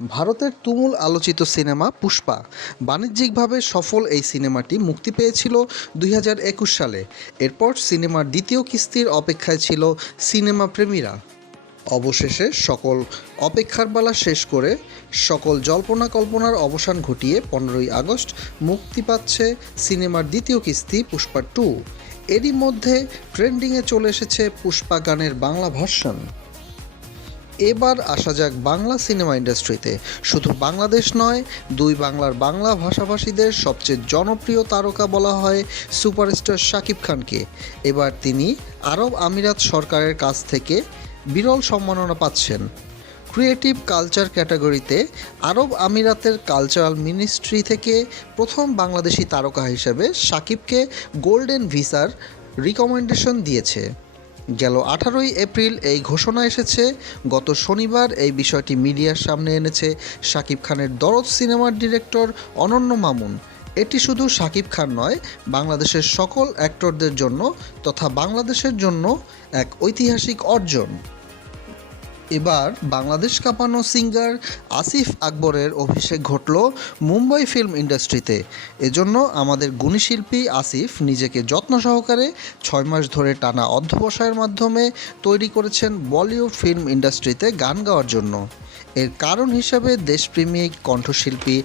ভারতের তুমুল আলোচিত সিনেমা পুষ্পা বাণিজ্যিকভাবে সফল। এই সিনেমাটি মুক্তি পেয়েছিল 2021 সালে। এরপর সিনেমার দ্বিতীয় কিস্তির অপেক্ষায় ছিল সিনেমা প্রেমীরা। অবশেষে সকল অপেক্ষার পালা শেষ করে সকল জল্পনা কল্পনার অবসান ঘটিয়ে 15ই আগস্ট মুক্তি পাচ্ছে সিনেমার দ্বিতীয় কিস্তি পুষ্পা 2। এরই মধ্যে ট্রেন্ডিংয়ে চলে এসেছে পুষ্পা গানের বাংলা ভার্সন। এবার আসা যাক বাংলা সিনেমা ইন্ডাস্ট্রিতে। শুধু বাংলাদেশ নয়, দুই বাংলার বাংলা ভাষাভাষীদের সবচেয়ে জনপ্রিয় তারকা বলা হয় সুপারস্টার শাকিব খানকে। এবার তিনি আরব আমিরাত সরকারের কাছ থেকে বিরল সম্মাননা পাচ্ছেন। ক্রিয়েটিভ কালচার ক্যাটাগরিতে আরব আমিরাতের কালচারাল মিনিস্ট্রি থেকে প্রথম বাংলাদেশি তারকা হিসেবে শাকিবকে গোল্ডেন ভিসার রিকমেন্ডেশন দিয়েছে। গেল 18ই এপ্রিল এই ঘোষণা এসেছে। গত শনিবার এই বিষয়টি মিডিয়ার সামনে এনেছে শাকিব খানের দরদ সিনেমার ডিরেক্টর অনন্য মামুন। এটি শুধু শাকিব খান নয়, বাংলাদেশের সকল অ্যাক্টরদের জন্য তথা বাংলাদেশের জন্য এক ঐতিহাসিক অর্জন। এবার বাংলাদেশ কাঁপানো সিঙ্গার আসিফ আকবরের অভিষেক ঘটল মুম্বাই ফিল্ম ইন্ডাস্ট্রিতে। এজন্য আমাদের গুণী শিল্পী আসিফ নিজেকে যত্ন সহকারে 6 মাস ধরে টানা অধ্যবসায়ের মাধ্যমে তৈরি করেছেন বলিউড ফিল্ম ইন্ডাস্ট্রিতে গান গাওয়ার জন্য। এর কারণ হিসাবে দেশপ্রেমিক কণ্ঠশিল্পী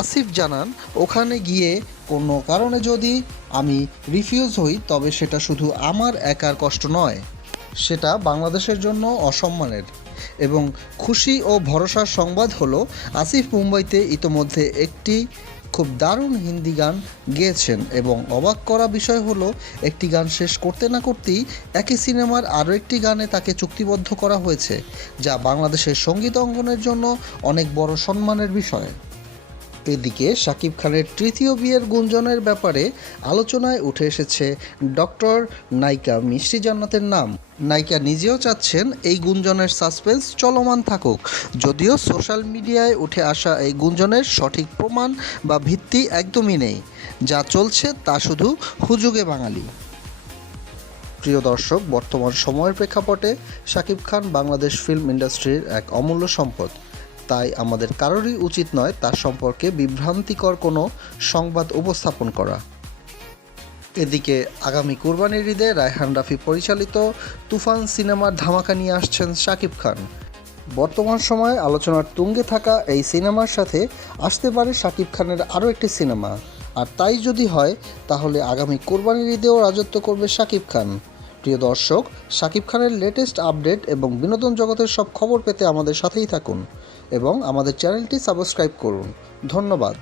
আসিফ জানান, ওখানে গিয়ে কোনো কারণে যদি আমি রিফিউজ হই তবে সেটা শুধু আমার একার কষ্ট নয়, সেটা বাংলাদেশের জন্য অসম্মানের। এবং খুশি ও ভরসার সংবাদ হলো, আসিফ মুম্বাইতে ইতোমধ্যে একটি খুব দারুণ হিন্দি গান গেয়েছেন। এবং অবাক করা বিষয় হলো, একটি গান শেষ করতে না করতেই একই সিনেমার আরও একটি গানে তাকে চুক্তিবদ্ধ করা হয়েছে, যা বাংলাদেশের সঙ্গীত অঙ্গনের জন্য অনেক বড় সম্মানের বিষয়। এদিকে শাকিব খানের তৃতীয় বিয়ের গুঞ্জনের ব্যাপারে আলোচনায় উঠে এসেছে ডক্টর নায়িকা মিষ্টি জান্নাতের নাম। নায়িকা নিজেও চাচ্ছেন এই গুঞ্জনের সাসপেন্স চলমান থাকুক, যদিও সোশ্যাল মিডিয়ায় উঠে আসা এই গুঞ্জনের সঠিক প্রমাণ বা ভিত্তি একদমই নেই। যা চলছে তা শুধু হুজুগে বাঙালি। প্রিয় দর্শক, বর্তমান সময়ের প্রেক্ষাপটে শাকিব খান বাংলাদেশ ফিল্ম ইন্ডাস্ট্রির এক অমূল্য সম্পদ। তাই আমাদের কারোরই উচিত নয় তার সম্পর্কে বিভ্রান্তিকর কোনো সংবাদ উপস্থাপন করা। এদিকে আগামী কুরবানির ঈদে রায়হান রাফি পরিচালিত তুফান সিনেমার ধামাকা নিয়ে আসছেন শাকিব খান। বর্তমান সময়ে আলোচনার তুঙ্গে থাকা এই সিনেমার সাথে আসতে পারে শাকিব খানের আরও একটি সিনেমা। আর তাই যদি হয়, তাহলে আগামী কুরবানির ঈদেও রাজত্ব করবে শাকিব খান। প্রিয় দর্শক, শাকিব খানের লেটেস্ট আপডেট এবং বিনোদন জগতের সব খবর পেতে আমাদের সাথেই থাকুন এবং আমাদের চ্যানেলটি সাবস্ক্রাইব করুন। ধন্যবাদ।